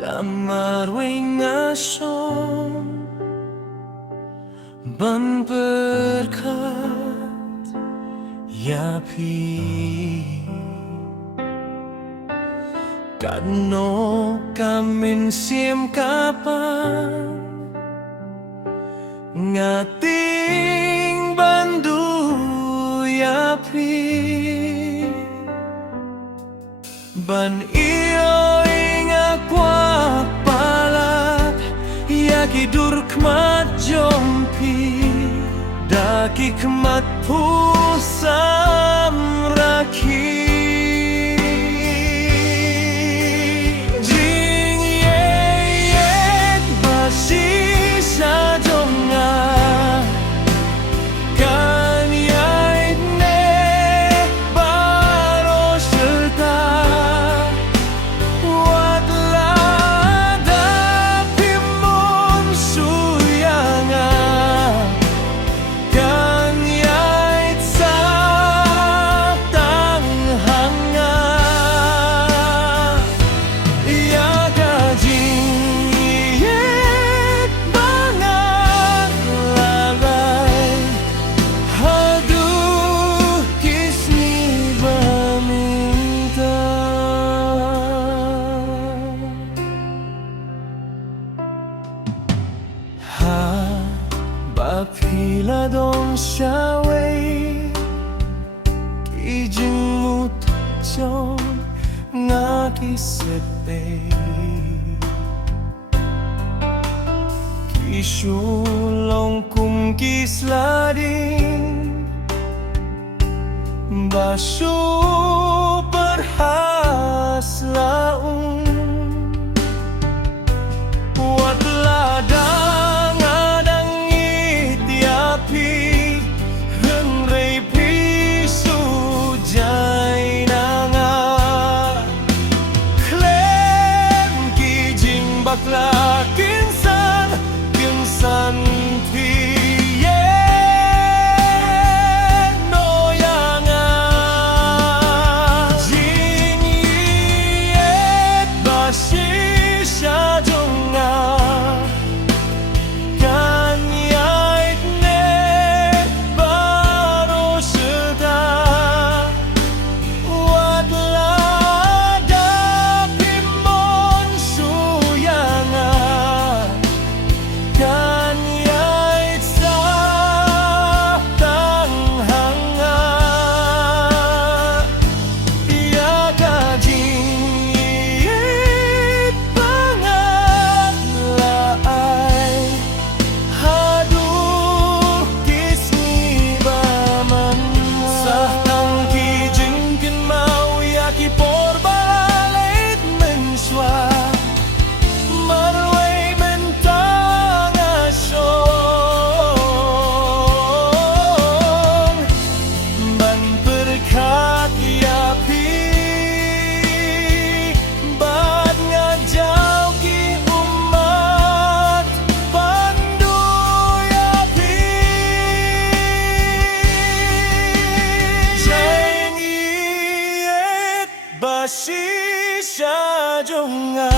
Lamar wingasong ban berkat yapi kano kamin siem kapan ngating bandu yapi ban iyo inga kuak palak yaki dur kmat jompi daki kmat pusam raki jing yek basi sajonga kan yait ne baro serta watla dapimun suyanga kan yait sa tang hanga yaga jing yek bangan lalai aduh kisni baminta ha bapila dong syawai kijing mut chong ngaki sepe kisulong kum kislading basu perhas laung watla dang adang itiapi henrei pisu jai nanga klem kijing bakla kinsan kinsan piye noyanga jing yet basi sajonga kan yait ne baro serta watla dapimon suyanga kan yait sa tang hanga yaga jing yait bangan laai aduh kisni baman sah tang kijing kin mau yaki por balalait mensua marway mentang asyong ban berkat yapi bat ngajau ki umat pandu yapi jeng iet basi sajonga